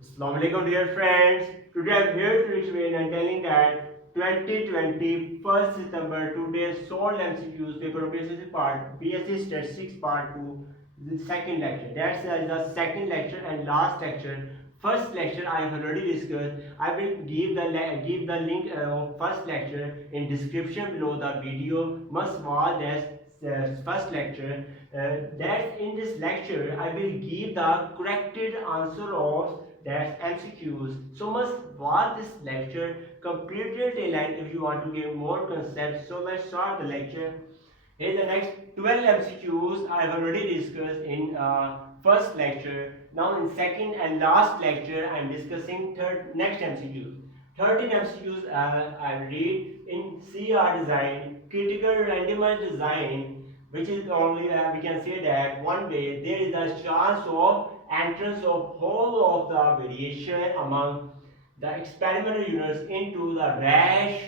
Assalamualaikum dear friends. Today I am here to explain and telling that 2020 1st September today's solved MCQs paper of BSc BSc Statistics part 2 the second lecture. That's the second lecture and last lecture. First lecture I have already discussed. I will give the link of first lecture in description below the video. Must watch that first lecture. That in this lecture I will give the corrected answer of that's MCQs. So must watch this lecture completely till end if you want to get more concepts. So let's start the lecture. Here the next 12 MCQs I have already discussed in first lecture. Now in second and last lecture I am discussing next MCQs. 13 MCQs I read in CR design, critical randomized design, which is only we can say that one day there is a chance of entrance of whole of the variation among the experimental units into the rash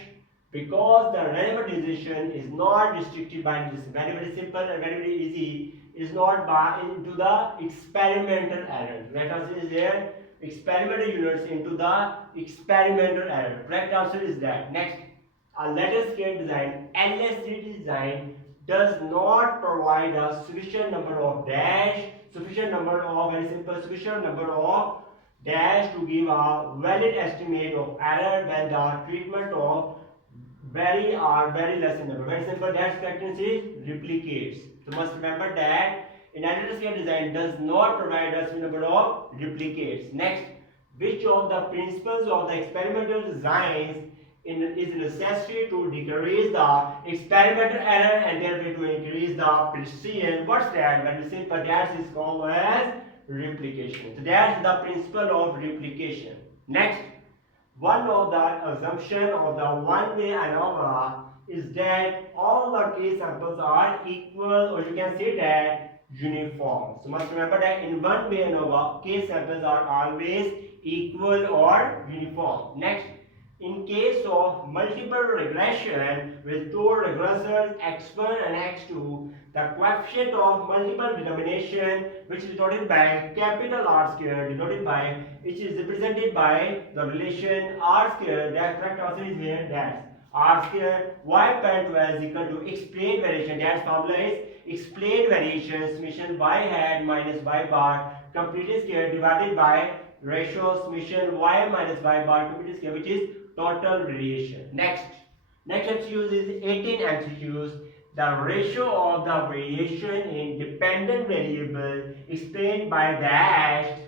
because the randomization is not restricted by this very simple and very easy is not by into the experimental error. Correct answer is there. Experimental units into the experimental error. Correct answer is that. Next, a letter scale design, LSD design does not provide a sufficient number of dash, sufficient number of very simple, sufficient number of dash to give a valid estimate of error when the treatment of very less in number. Very simple, dash frequency replicates. So must remember that in analytical scale design does not provide us with number of replicates. Next, which of the principles of the experimental designs is necessary to decrease the experimental error and thereby to increase the precision? What's that? Very simple. That is called as replication. So that's the principle of replication. Next, one of the assumption of the one-way ANOVA is that all the case samples are equal, or you can say that uniform. So must remember that in one-way ANOVA, case samples are always equal or uniform. Next, in case of multiple regression with two regressors x1 and x2, the coefficient of multiple determination, which is denoted by capital R square, denoted by which is represented by the relation R square. That correct answer is here. That's R square y parent to y is equal to explained variation. That formula is explained variation summation y hat minus y bar completed square divided by ratio summation y minus y bar completed square, which is total variation. Next MCQs is 18 MCQs. The ratio of the variation in dependent variable explained by dash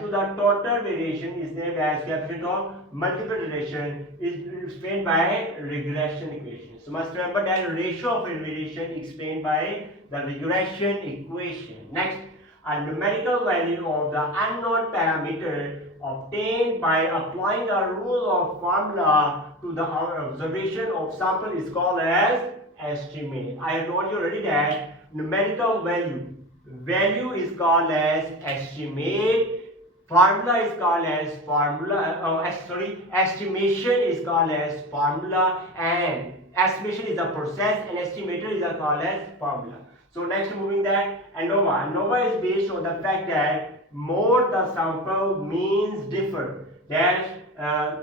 to the total variation is named as coefficient of multiple relation is explained by regression equation. So must remember that ratio of variation explained by the regression equation. Next, a numerical value of the unknown parameter obtained by applying the rule of formula to the observation of sample is called as estimate. I have told you already that numerical value is called as estimate, formula is called as estimation is called as formula, and estimation is a process and estimator is called as formula. So next moving that ANOVA. ANOVA is based on the fact that more the sample means differ, that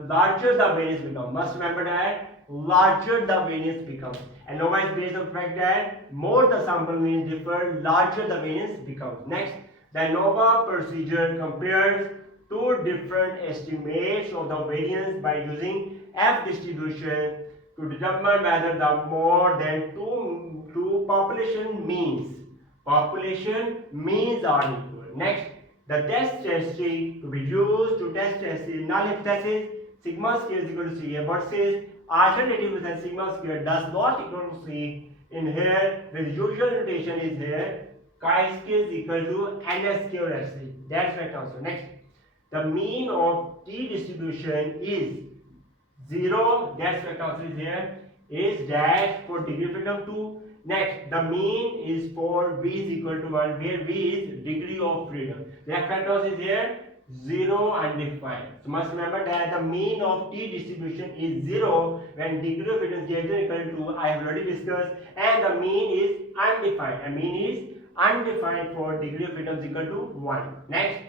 larger the variance becomes. Must remember that larger the variance becomes. ANOVA is based on the fact that more the sample means differ, larger the variance becomes. Next, the ANOVA procedure compares two different estimates of the variance by using F distribution to determine whether the more than two population means are equal. Next, the test statistic to be used to test null hypothesis sigma square is equal to C versus alternative that sigma square does not equal to C. In here, with usual notation is here, chi-square is equal to ns square SC. That's right answer. Next, the mean of t distribution is 0. That's right answer is here. Is dash for degree of freedom 2. Next, the mean is for v is equal to 1, where v is degree of freedom. The correct answer is here 0 undefined. So must remember that the mean of t distribution is 0 when degree of freedom is greater than or equal to, I have already discussed, and the mean is undefined. And mean is undefined for degree of freedom is equal to 1. Next,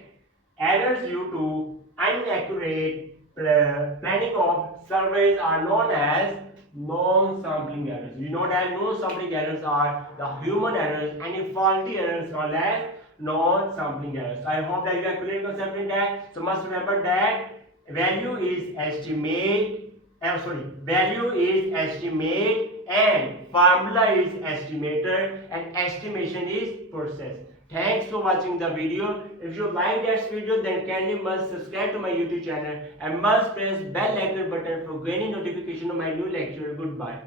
Errors due to inaccurate planning of surveys are known as non-sampling errors. We know that non-sampling errors are the human errors. Any faulty errors are as non-sampling errors. I hope that you are clear concept in that. So must remember that value is estimate. Value is estimate and formula is estimator and estimation is process. Thanks for watching the video. If you like this video, then kindly must subscribe to my YouTube channel and must press bell icon button for getting notification of my new lecture. Goodbye.